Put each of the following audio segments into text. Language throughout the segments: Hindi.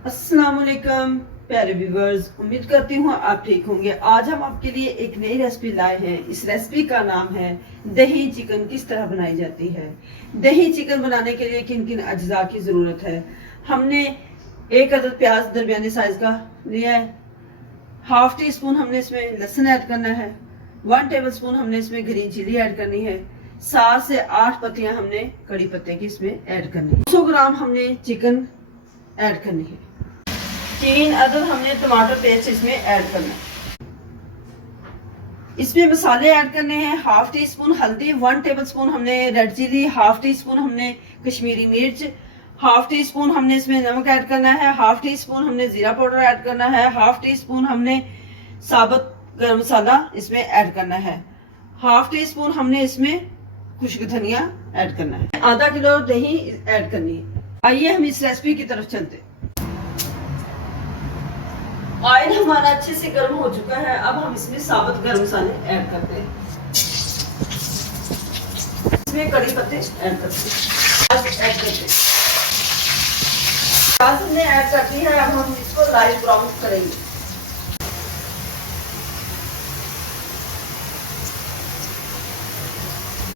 अस्सलाम वालेकुम प्यारे व्यूवर्स, उम्मीद करती हूँ आप ठीक होंगे। आज हम आपके लिए एक नई रेसिपी लाए हैं। इस रेसिपी का नाम है दही चिकन। किस तरह बनाई जाती है? दही चिकन बनाने के लिए किन किन अज्जा की ज़रूरत है? हमने एक अदद प्याज दरमियाने साइज का लिया है। हाफ टी स्पून हमने इसमें लहसुन ऐड करना है। 1 टेबल स्पून हमने इसमें ग्रीन चिली ऐड करनी है। 7 से 8 पत्तियां हमने कड़ी पत्ते की इसमें ऐड करनी है। 200 ग्राम हमने चिकन ऐड करनी है। 3 अदद हमने टमाटर पेस्ट इसमें ऐड करना है। इसमें मसाले ऐड करने हैं। हाफ टी स्पून हल्दी, 1 टेबल स्पून हमने red chilli, half teaspoon हमने कश्मीरी मिर्च, हाफ टी स्पून हमने इसमें नमक ऐड करना है। हाफ टी स्पून हमने जीरा पाउडर ऐड करना है। हाफ टी स्पून हमने साबुत गरम मसाला इसमें ऐड करना है। हाफ टी स्पून हमने इसमें खुश्क धनिया ऐड करना है। आधा किलो दही ऐड करनी है। आइए हम इस रेसिपी की तरफ चलते हैं। ऑयल हमारा अच्छे से गर्म हो चुका है। अब हम इसमें साबुत गरम मसाले ऐड करते हैं। इसमें कड़ी पत्ते ऐड करते हैं। प्याज हमने ऐड कर दी है। अब हम इसको लाइट ब्राउन करेंगे।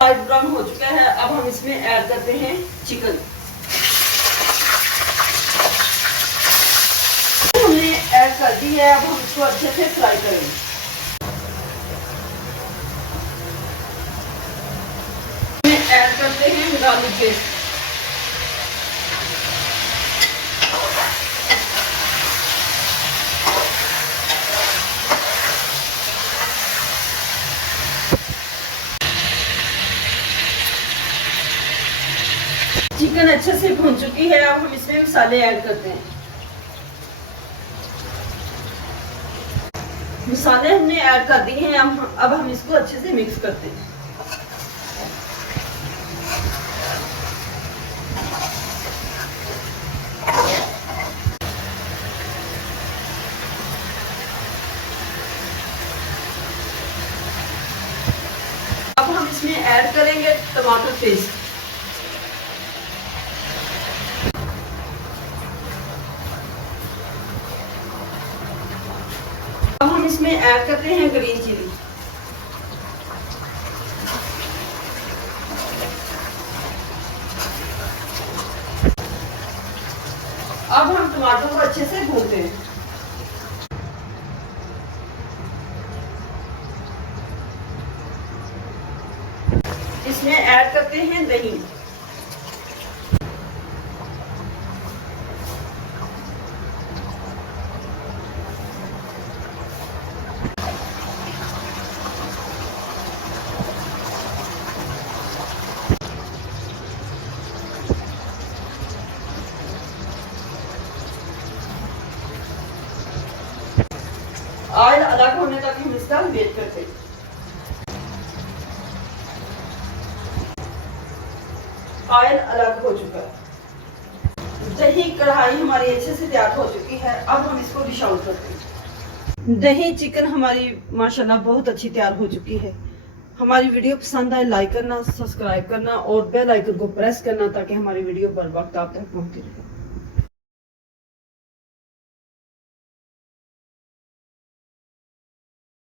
लाइट ब्राउन हो चुका है। अब हम इसमें ऐड करते हैं चिकन। हमने ऐड कर दी है। अब हम इसको अच्छे से फ्राई करेंगे। ऐड करते हैं गार्लिक पेस्ट। चिकन अच्छे से भून चुकी है। अब हम इसमें मसाले ऐड करते हैं। मसाले हमने ऐड कर दिए हैं। अब हम इसको अच्छे से मिक्स करते हैं। अब हम इसमें ऐड करेंगे टमाटर पेस्ट। अब हम इसमें ऐड करते हैं ग्रीन चिली। अब हम टमाटर को अच्छे से भूनते हैं। इसमें ऐड करते हैं दही। ऑयल अलग होने तक हम इसका वेट करते हैं। ऑयल अलग हो चुका है। दही कढ़ाई हमारी अच्छे से तैयार हो चुकी है। अब हम इसको डिश आउट करते हैं। दही चिकन हमारी माशाल्लाह बहुत अच्छी तैयार हो चुकी है। हमारी वीडियो पसंद आए लाइक करना, सब्सक्राइब करना और बेल आइकन को प्रेस करना ताकि हमारी वीडियो बर वक्त आप तक पहुंचती रहे।